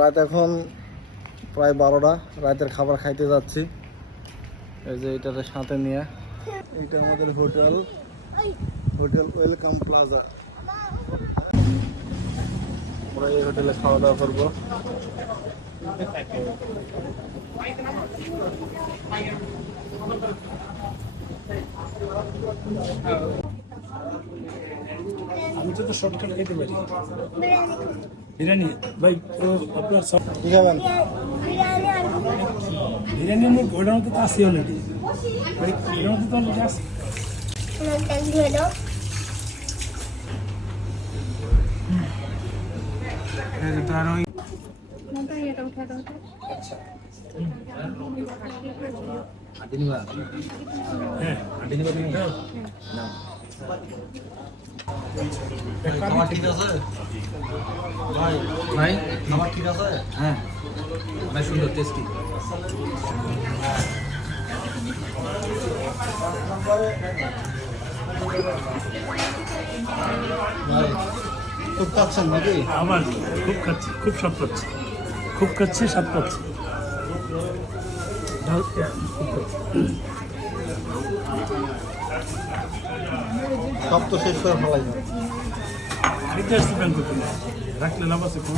রাত এখন প্রায় 12টা, রাতের খাবার খাইতে যাচ্ছি। এই যে এটাতে সাথে নিয়ে, এটা আমাদের হোটেল ওয়েলকাম প্লাজা। আমরা এই হোটেলে খাওয়া দাওয়া করবো। আমি তো শর্টকাট খেতে পারি। বিরিয়ানি ভাই আপনার কি খাবেন? বিরিয়ানি ওইটার মধ্যে তো আসি অলরেডি, ভাই ওইটার মধ্যে তো অলরেডি আসি। খাবার ঠিক আছে ভাই? খাবার ঠিক আছে? হ্যাঁ, অনেক সুন্দর, টেস্টি। ভাই খুব খাচ্ছেন নাকি? আমার খুব খাচ্ছি, খুব স্বাদ পাচ্ছি, খুব খাচ্ছি, স্বাদ পাচ্ছি। সব তো শেষ করে ফেলাই না। আরেকটা আসছি ব্যাংক করতে রাখলে লাভ আছে কোন?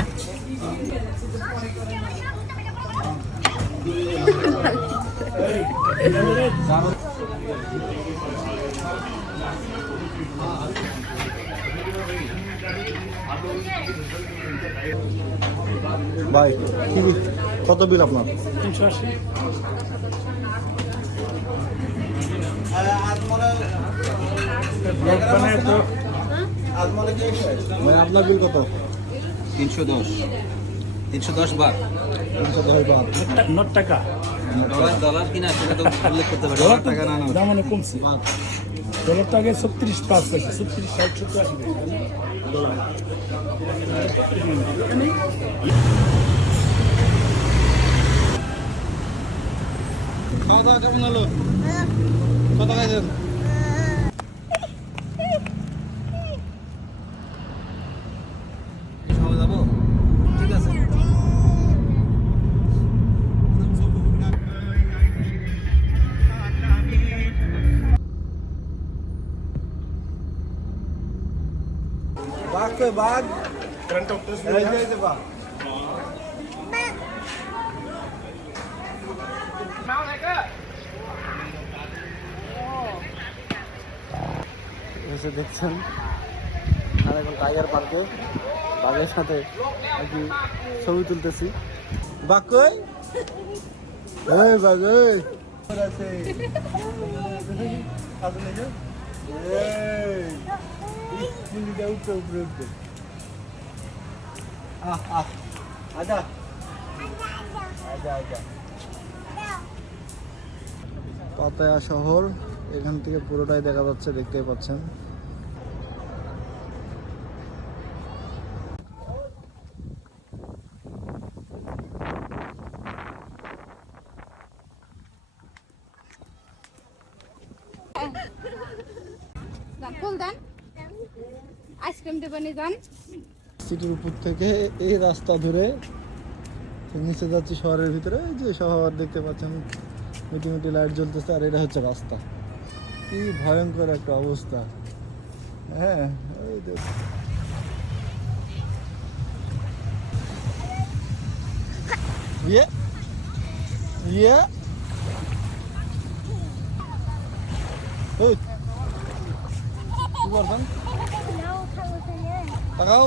ভাই কি কত বিল আপনার? 380। ভাই আপনার বিল কত? 310 বার। 310 বার। নট টাকা, ডলার কিনা সেটা তো উল্লেখ করতে পারি। ডলার টাকা না না। দাম অনেক কমছে। ডলার তো আগে 36 পাঁচ পয়সা, 36, 60, 70, 80 খাওয়া দাওয়া কেমন হলো? কত খাইছেন? সবাই যাবো, ঠিক আছে। বাঘ কই বাঘ? এই যে বাঘ। এসে দেখছেন আর এখন টাইগার পার্কে বাঘের সাথে আর কি ছবি তুলতেছি। বাঘ কই? এই বাঘ এই আছে। আসলে যে এই চিংড়িটা উপরে উপরে উঠবে। আজা আজা আজা। পাতায়া শহর, এখান থেকে পুরোটাই দেখা যাচ্ছে, দেখতেই পাচ্ছেন। আইসক্রিম দেবেন যান। সিটির উপর থেকে এই রাস্তা ধরে নিচে যাচ্ছি শহরের ভিতরে। এই যে শহর দেখতে পাচ্ছেন, মিটি মিটি লাইট জ্বলতেছে, আর এটা হচ্ছে রাস্তা। কি ভয়ঙ্কর একটা অবস্থা। হ্যাঁ ওই দেখ, ইয়ে ইয়ে ওই কি করছেন? তাকাও।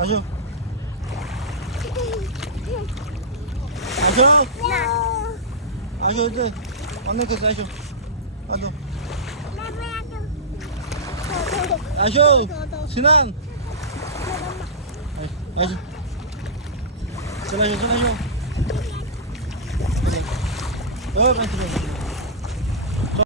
আসো আসো আসো, যে অনেক আছে, আসো আসো আসো সিনান, আসো চলে আসো চলে আসো। ও